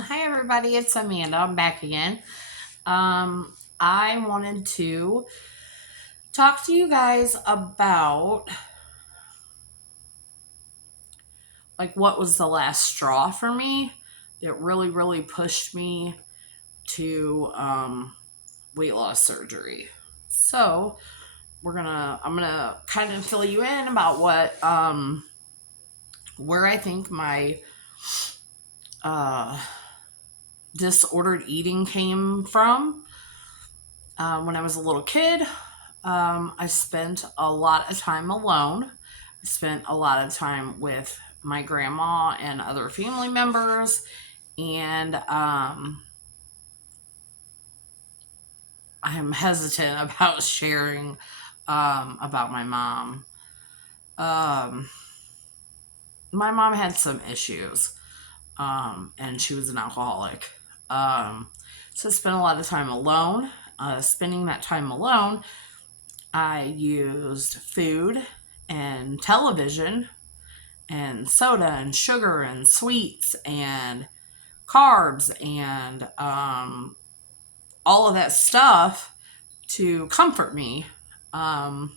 Hi everybody, it's Amanda. I'm back again. I wanted to talk to you guys about what was the last straw for me that really pushed me to weight loss surgery. So I'm gonna kind of fill you in about what where I think my uh, disordered eating came from. When I was a little kid, I spent a lot of time alone. I spent a lot of time with my grandma and other family members, and I'm hesitant about sharing about my mom. Um, my mom had some issues, and she was an alcoholic. Um, so I spent a lot of time alone. Spending that time alone, I used food and television and soda and sugar and sweets and carbs and all of that stuff to comfort me. Um,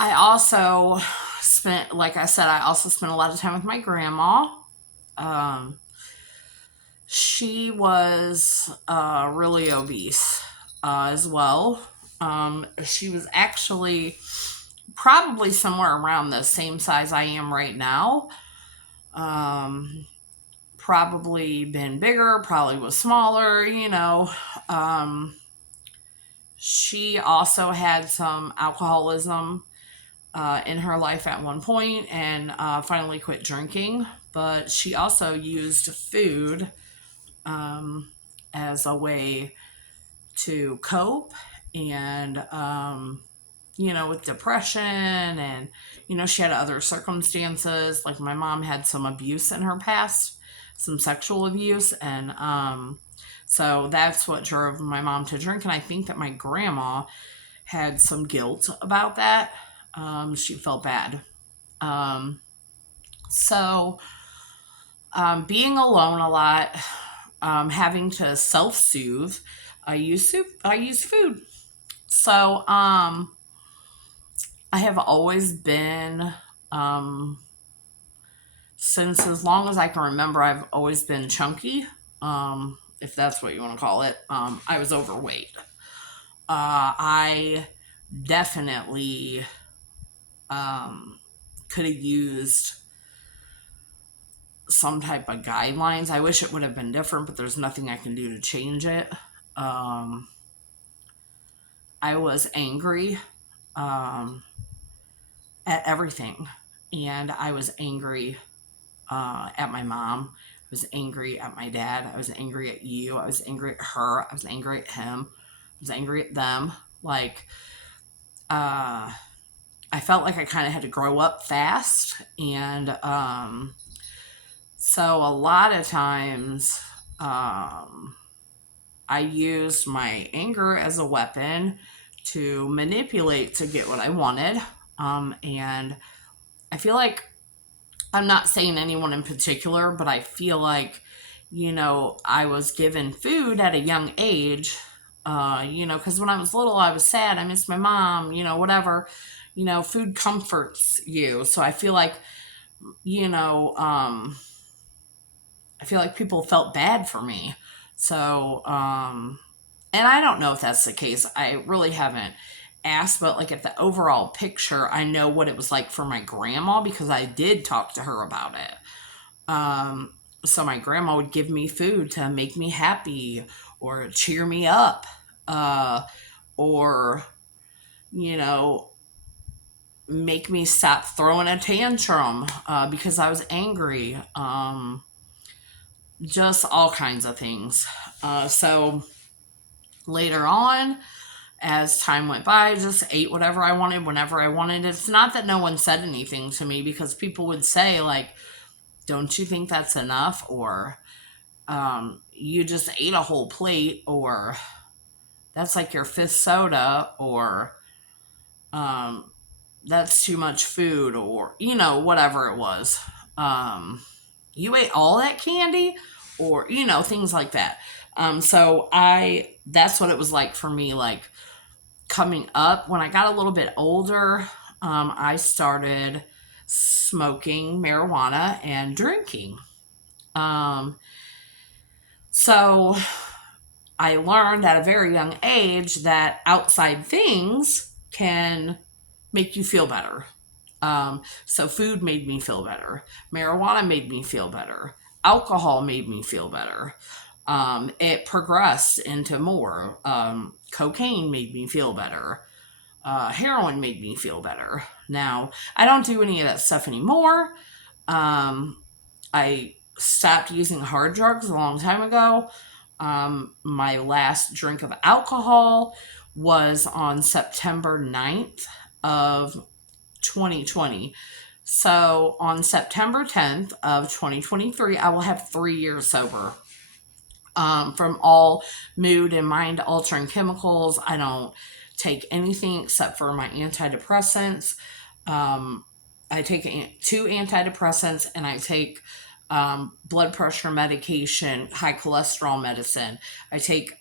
I also like I said, I also spent a lot of time with my grandma. Um, she was really obese as well. She was actually probably somewhere around the same size I am right now. Um, Probably been bigger, probably was smaller. Um, she also had some alcoholism in her life at one point and finally quit drinking. But she also used food um, as a way to cope and, with depression. And, she had other circumstances. Like my mom had some abuse in her past, some sexual abuse. And so that's what drove my mom to drink. And I think that my grandma had some guilt about that. She felt bad. Um, so being alone a lot, having to self soothe, I use food. So I have always been, um, since as long as I can remember, I've always been chunky, if that's what you want to call it. I was overweight. I definitely could have used some type of guidelines. I wish it would have been different, but there's nothing I can do to change it. Um, I was angry um, at everything, and I was angry at my mom. I was angry at my dad. I was angry at you. I was angry at her. I was angry at him. I was angry at them. Like, I felt like I kind of had to grow up fast. And so a lot of times I used my anger as a weapon to manipulate to get what I wanted. And I feel like I'm not saying anyone in particular, but I feel like, I was given food at a young age, because when I was little, I was sad. I missed my mom, whatever. Food comforts you. So you know, um, I feel like people felt bad for me. So, and I don't know if that's the case. I really haven't asked, but like at the overall picture, I know what it was like for my grandma because I did talk to her about it. So my grandma would give me food to make me happy or cheer me up, or, you know, make me stop throwing a tantrum because I was angry. Just all kinds of things. So later on, as time went by, I just ate whatever I wanted whenever I wanted. It's not that no one said anything to me because people would say, like, don't you think that's enough? Or you just ate a whole plate, or that's like your fifth soda, or um, that's too much food, or, whatever it was. You ate all that candy, or things like that. So that's what it was like for me, like coming up. When I got a little bit older, I started smoking marijuana and drinking. um, so I learned at a very young age that outside things can make you feel better. So food made me feel better. Marijuana made me feel better. Alcohol made me feel better. It progressed into more. Cocaine made me feel better. Heroin made me feel better. Now, I don't do any of that stuff anymore. I stopped using hard drugs a long time ago. My last drink of alcohol was on September 9th of 2020. So on September 10th of 2023, I will have 3 years sober, from all mood and mind altering chemicals. I don't take anything except for my antidepressants. I take two antidepressants, and I take blood pressure medication, high cholesterol medicine. I take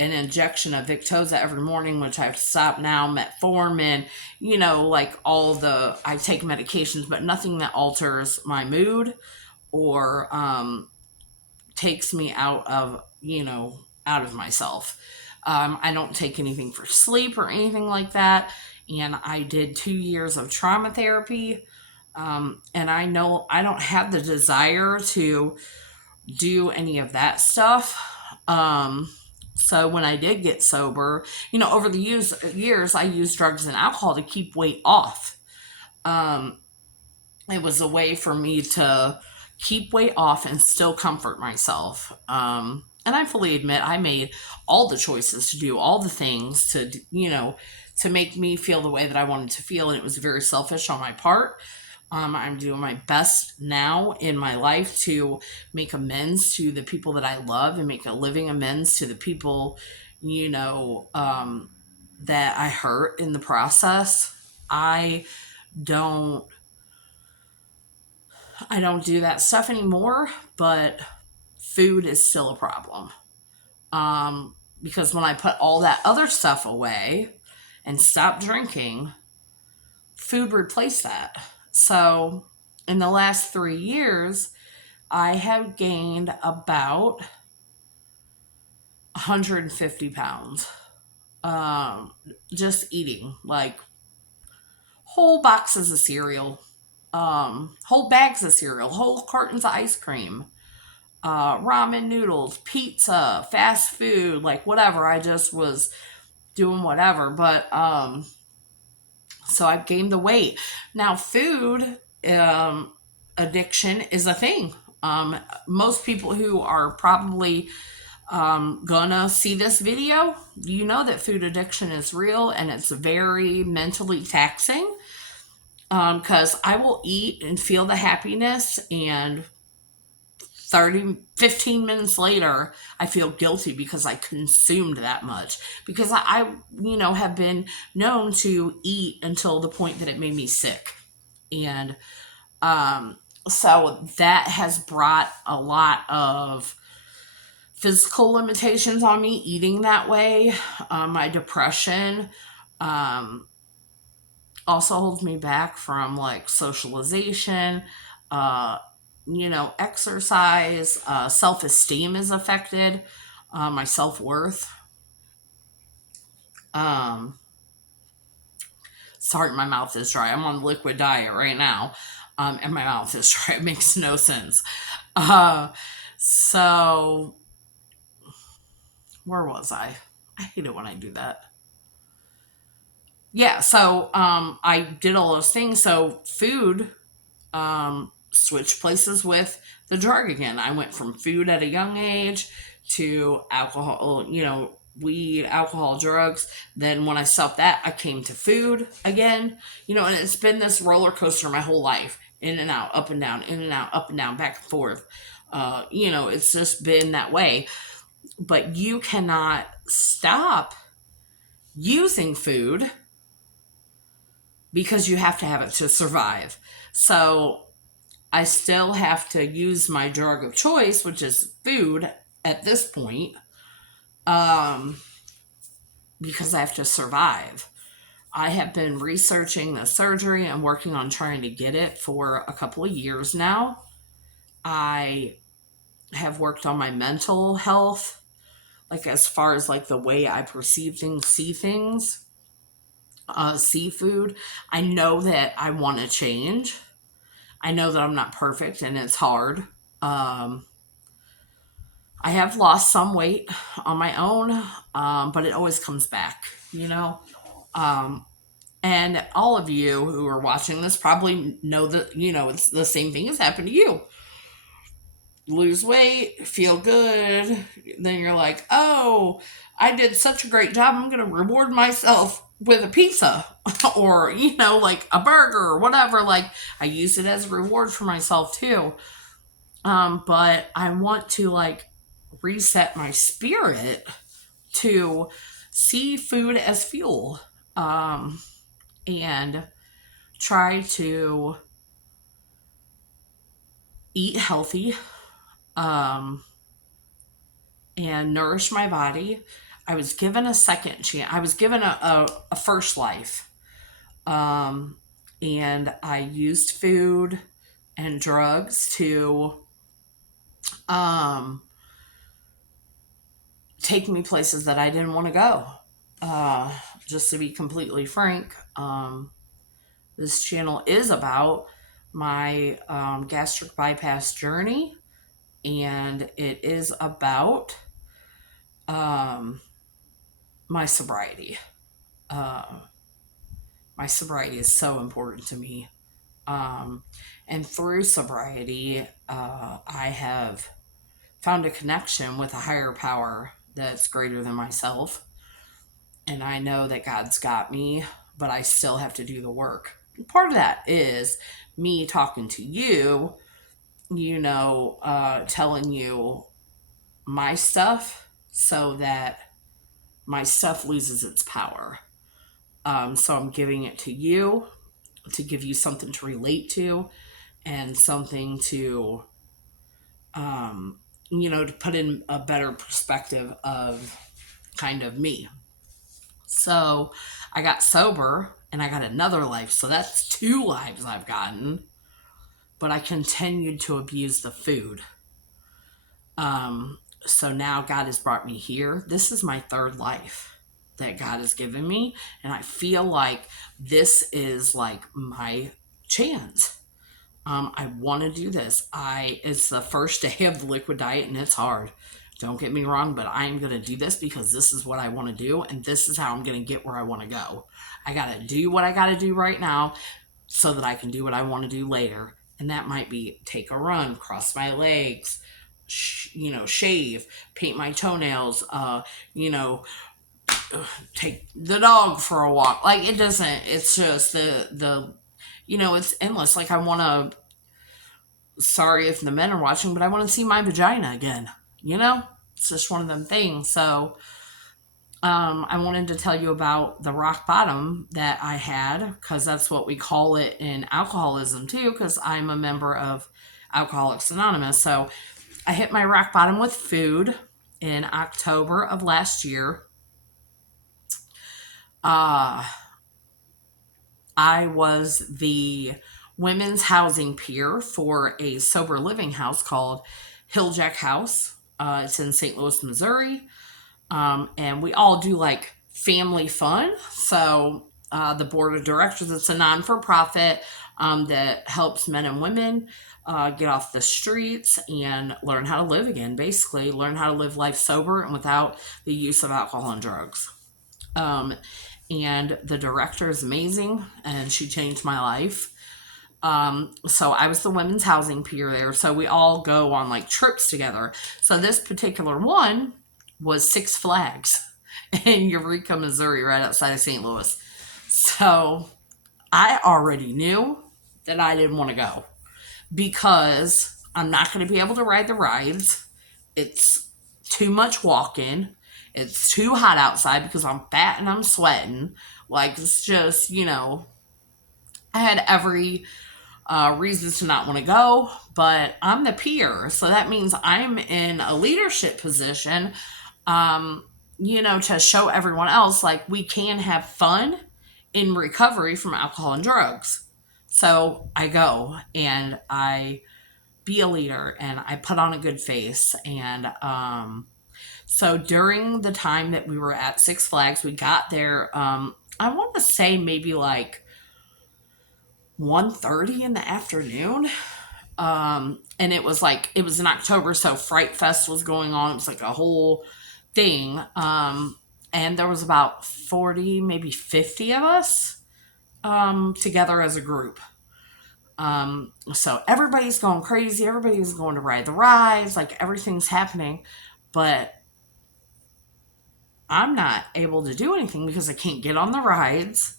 an injection of Victoza every morning, which I've stopped now, metformin, like I take medications, but nothing that alters my mood or takes me out of myself. I don't take anything for sleep or anything like that. And I did 2 years of trauma therapy. And I know I don't have the desire to do any of that stuff. So when I did get sober, over the years, I used drugs and alcohol to keep weight off. It was a way for me to keep weight off and still comfort myself. And I fully admit I made all the choices to do all the things to make me feel the way that I wanted to feel. And it was very selfish on my part. I'm doing my best now in my life to make amends to the people that I love and make a living amends to the people, that I hurt in the process. I don't do that stuff anymore, but food is still a problem. Because when I put all that other stuff away and stopped drinking, food replaced that. So in the last 3 years, I have gained about 150 pounds. Just eating like whole boxes of cereal, whole bags of cereal, whole cartons of ice cream, ramen noodles, pizza, fast food, like whatever. I just was doing whatever. But so I've gained the weight. Now, food addiction is a thing. Most people who are probably gonna see this video, that food addiction is real and it's very mentally taxing. Because I will eat and feel the happiness, and 15 minutes later, I feel guilty because I consumed that much. Because I have been known to eat until the point that it made me sick. And so that has brought a lot of physical limitations on me eating that way. My depression also holds me back from like socialization, exercise, self-esteem is affected, my self-worth. Sorry, my mouth is dry. I'm on liquid diet right now, and my mouth is dry. It makes no sense. So where was I? I hate it when I do that. Yeah, so I did all those things. So food switched places with the drug again. I went from food at a young age to alcohol, weed, alcohol, drugs. Then when I stopped that, I came to food again, and it's been this roller coaster my whole life, in and out, up and down, in and out, up and down, back and forth. It's just been that way. But you cannot stop using food because you have to have it to survive. So I still have to use my drug of choice, which is food at this point, um, because I have to survive. I have been researching the surgery and working on trying to get it for a couple of years now. I have worked on my mental health, like as far as like the way I perceive things, see things, seafood. I know that I want to change. I know that I'm not perfect and it's hard. Um, I have lost some weight on my own, but it always comes back, you know? Um, and all of you who are watching this probably know that, it's the same thing has happened to you. Lose weight, feel good, then you're like, oh, I did such a great job. I'm going to reward myself with a pizza or, like a burger or whatever. Like, I use it as a reward for myself too. But I want to like reset my spirit to see food as fuel, and try to eat healthy, um, and nourish my body. I was given a second chance. I was given a first life. Um, and I used food and drugs to um, take me places that I didn't want to go. Just to be completely frank, this channel is about my gastric bypass journey, and it is about um, my sobriety. Uh, my sobriety is so important to me. And through sobriety, I have found a connection with a higher power that's greater than myself. And I know that God's got me, but I still have to do the work. Part of that is me talking to you, telling you my stuff so that my stuff loses its power. So I'm giving it to you to give you something to relate to and something to, to put in a better perspective of kind of me. So I got sober and I got another life. So that's 2 lives I've gotten. But I continued to abuse the food. So now God has brought me here. This is my 3rd life that God has given me. And I feel like this is like my chance. I want to do this. It's the first day of the liquid diet and it's hard. Don't get me wrong, but I am going to do this because this is what I want to do. And this is how I'm going to get where I want to go. I got to do what I got to do right now so that I can do what I want to do later. And that might be take a run, cross my legs, shave, paint my toenails, take the dog for a walk. Like, it's just it's endless. Like, sorry if the men are watching, but I want to see my vagina again. It's just one of them things. So, I wanted to tell you about the rock bottom that I had, because that's what we call it in alcoholism too, because I'm a member of Alcoholics Anonymous. So I hit my rock bottom with food in October of last year. I was the women's housing peer for a sober living house called Hilljack House. It's in St. Louis, Missouri. And we all do like family fun. So the board of directors, it's a non-for-profit that helps men and women get off the streets and learn how to live again, basically learn how to live life sober and without the use of alcohol and drugs. And the director is amazing, and she changed my life. So I was the women's housing peer there. So we all go on like trips together. So this particular one was Six Flags in Eureka, Missouri, right outside of St. Louis. So I already knew that I didn't want to go because I'm not going to be able to ride the rides. It's too much walking. It's too hot outside because I'm fat and I'm sweating. Like, it's just, I had every reasons to not want to go, but I'm the peer. So that means I'm in a leadership position, um, to show everyone else like we can have fun in recovery from alcohol and drugs. So I go and I be a leader and I put on a good face. And so during the time that we were at Six Flags, we got there, I want to say maybe like 1:30 in the afternoon. And it was in October, so Fright Fest was going on. It was like a whole thing. And there was about 40, maybe 50 of us together as a group. So everybody's going crazy. Everybody's going to ride the rides. Like everything's happening. But I'm not able to do anything because I can't get on the rides.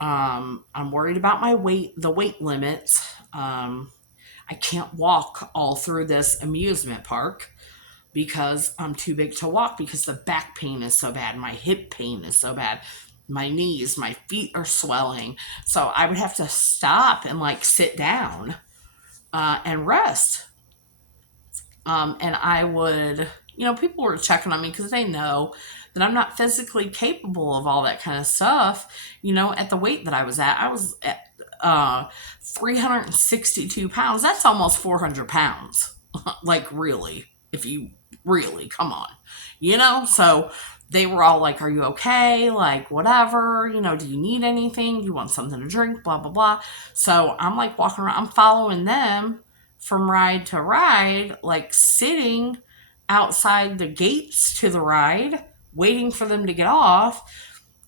I'm worried about my weight, the weight limits. I can't walk all through this amusement park because I'm too big to walk because the back pain is so bad. My hip pain is so bad. My knees, my feet are swelling. So I would have to stop and like sit down and rest. And I would, people were checking on me because they know that I'm not physically capable of all that kind of stuff. At the weight that I was at 362 pounds. That's almost 400 pounds. Like, really, if you really, come on, So they were all like, are you okay? Like, whatever, do you need anything? Do you want something to drink? Blah, blah, blah. So I'm like walking around, I'm following them from ride to ride, like sitting outside the gates to the ride, waiting for them to get off,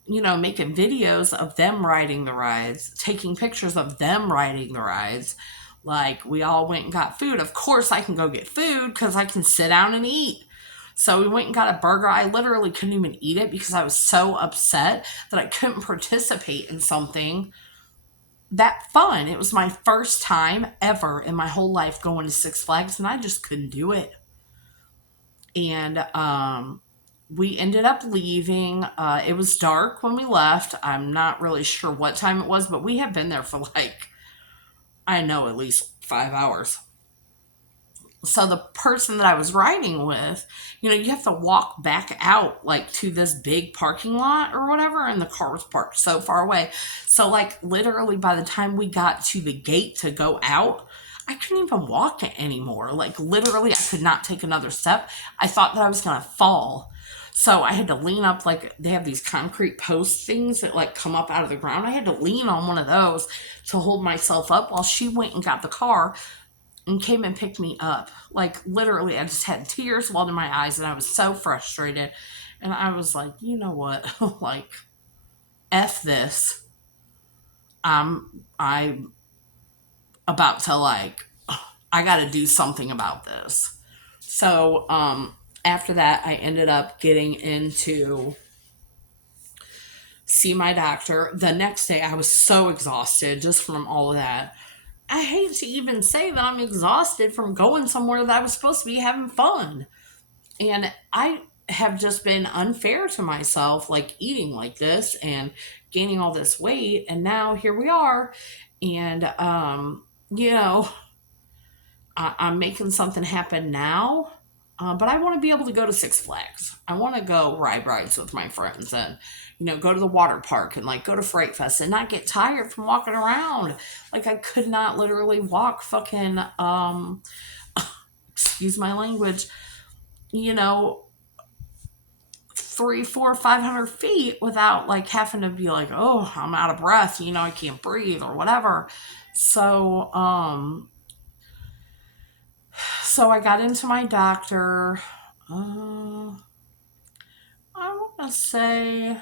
making videos of them riding the rides, taking pictures of them riding the rides. Like, we all went and got food. Of course, I can go get food because I can sit down and eat. So we went and got a burger. I literally couldn't even eat it because I was so upset that I couldn't participate in something that fun. It was my first time ever in my whole life going to Six Flags, and I just couldn't do it. And we ended up leaving. It was dark when we left. I'm not really sure what time it was, but we had been there for like, I know, at least 5 hours. So the person that I was riding with, you have to walk back out like to this big parking lot or whatever, and the car was parked so far away. So like literally by the time we got to the gate to go out, I couldn't even walk it anymore. Like literally I could not take another step. I thought that I was going to fall. So I had to lean up, like they have these concrete post things that like come up out of the ground. I had to lean on one of those to hold myself up while she went and got the car and came and picked me up. Like literally I just had tears welled in my eyes and I was so frustrated. And I was like, you know what? Like, F this. I'm about to like, I got to do something about this. So, after that, I ended up getting into see my doctor. The next day, I was so exhausted just from all of that. I hate to even say that I'm exhausted from going somewhere that I was supposed to be having fun. And I have just been unfair to myself, like eating like this and gaining all this weight. And now here we are. And, I'm making something happen now. But I want to be able to go to Six Flags. I want to go ride rides with my friends and, go to the water park and like go to Fright Fest and not get tired from walking around. Like I could not literally walk fucking, excuse my language, 3, 4, 500 feet without like having to be like, oh, I'm out of breath. I can't breathe or whatever. So I got into my doctor. I want to say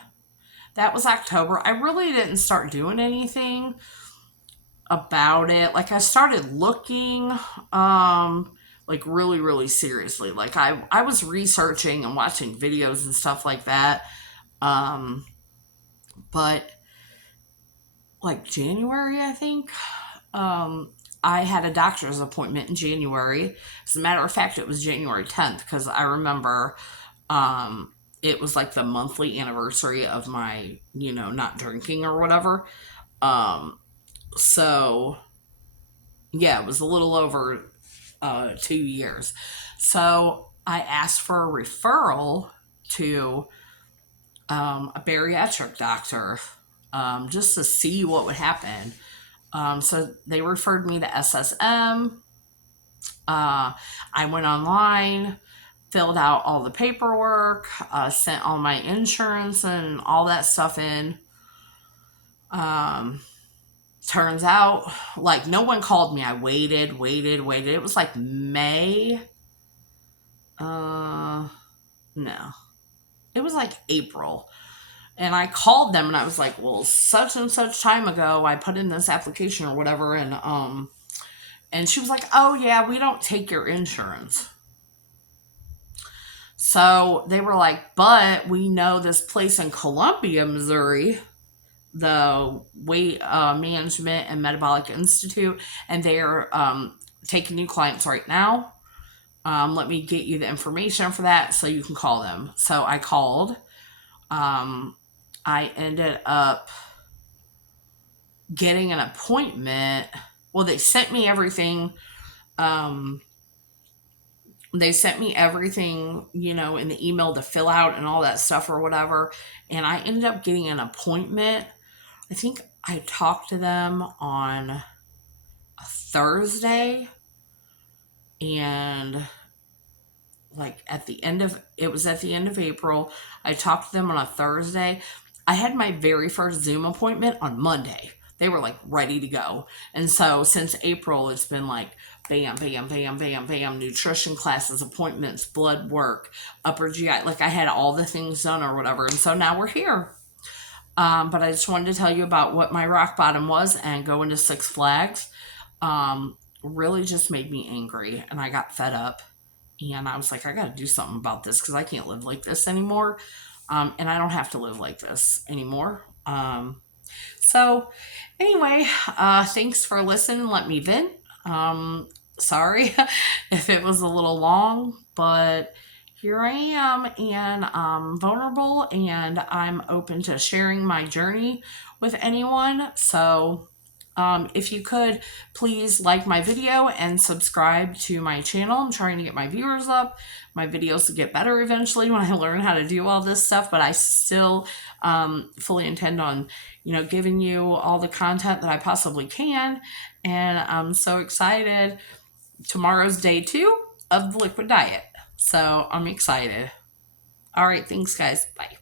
that was October. I really didn't start doing anything about it. Like I started looking, like really, really seriously. Like I was researching and watching videos and stuff like that. But like January, I think, I had a doctor's appointment in January. As a matter of fact, it was January 10th because I remember it was like the monthly anniversary of my, not drinking or whatever. So Yeah, it was a little over 2 years. So I asked for a referral to a bariatric doctor, just to see what would happen. So they referred me to SSM. I went online, filled out all the paperwork, sent all my insurance and all that stuff in. Um, Turns out, like, no one called me. I waited. It was like May. No, it was like April. And I called them and I was like, well, such and such time ago, I put in this application or whatever. And she was like, oh, yeah, we don't take your insurance. So they were like, but we know this place in Columbia, Missouri, the Weight Management and Metabolic Institute, and they're taking new clients right now. Let me get you the information for that so you can call them. So I called. I ended up getting an appointment. Well, they sent me everything. They sent me everything, in the email to fill out and all that stuff or whatever. And I ended up getting an appointment. I think I talked to them on a Thursday, and like at the end of April. I talked to them on a Thursday. I had my very first Zoom appointment on Monday. They were like ready to go. And so since April, it's been like bam, bam, bam, bam, bam, nutrition classes, appointments, blood work, upper GI. Like I had all the things done or whatever. And so now we're here. But I just wanted to tell you about what my rock bottom was, and going to Six Flags really just made me angry, and I got fed up. And I was like, I got to do something about this because I can't live like this anymore. And I don't have to live like this anymore. So, anyway, thanks for listening. Let me vent. Sorry if it was a little long, but here I am, and I'm vulnerable, and I'm open to sharing my journey with anyone. So, if you could, please like my video and subscribe to my channel. I'm trying to get my viewers up, my videos to get better eventually when I learn how to do all this stuff, but I still fully intend on, giving you all the content that I possibly can. And I'm so excited. Tomorrow's day 2 of the liquid diet. So I'm excited. All right. Thanks, guys. Bye.